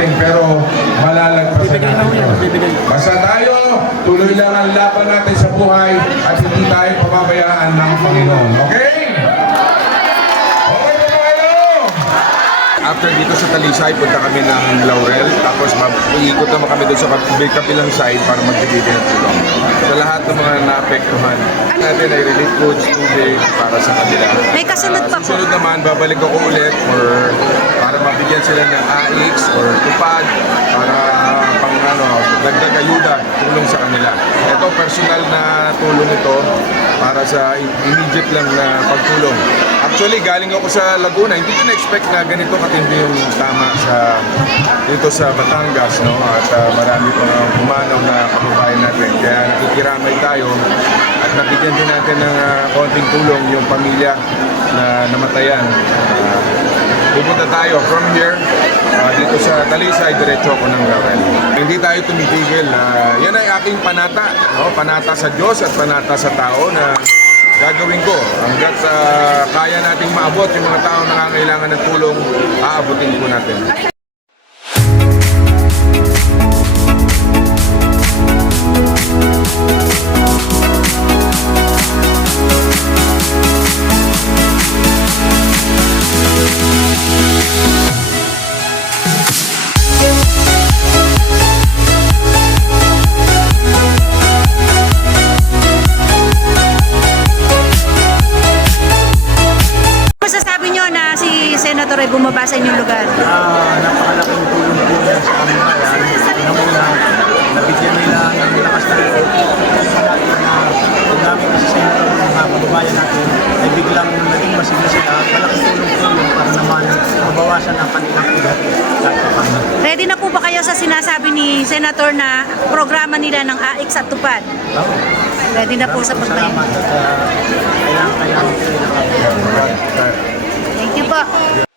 pagsubok na dumarating pero malalagpasan natin. Basta tayo, tuloy lang ang laban natin sa buhay at hindi tayo pababayaan ng Panginoon. Okay? After dito sa Talisay, punta kami ng Laurel. Tapos mag-iikot naman kami doon sa kabilang side para magbibigay ng tulong. Sa lahat ng mga naapektuhan, natin ay relief goods, tubig para sa kanila. May kasunod pa Ah, po. Susunod naman, babalik ako ulit for para mabigyan sila ng AX or tupad para pang ano, dagdag ayuda, tulong sa kanila. Ito, personal na tulong ito para sa immediate lang na pagtulong. Actually, galing ako sa Laguna. Hindi ko na-expect na ganito katindi yung tama sa dito sa Batangas, no? At ah, marami pang umanaw na kababayan natin. Kaya nakikiramay tayo at nabigyan din natin ng ah, konting tulong yung pamilya na namatayan. Ah, pupunta tayo from here ah, dito sa Talisay, diretso ako ng Laurel. Hindi tayo tumitigil. Ah, yan ay aking panata. No? Panata sa Diyos at panata sa tao na gagawin ko. Hanggat sa kaya nating maabot yung mga tao na nangangailangan ng tulong, aabutin po natin. na to, Roy, bumaba sa inyong lugar? Ah, napakalaking tulong po niya sa amin. Ano mo na, nabigyan nila ng lakas na loob. Ang dami kasi sa inyo ng mga kababayan natin, ay biglang naging masigla sila. Malaking tulong po yun para naman mabawasan ang kanilang bigat. Ready na po ba kayo sa sinasabi ni Senator na programa nila ng AIX at Tupad? Oo. Ready na po sa pagtayo. Salamat ah, kailangan kailangan po Thank you po.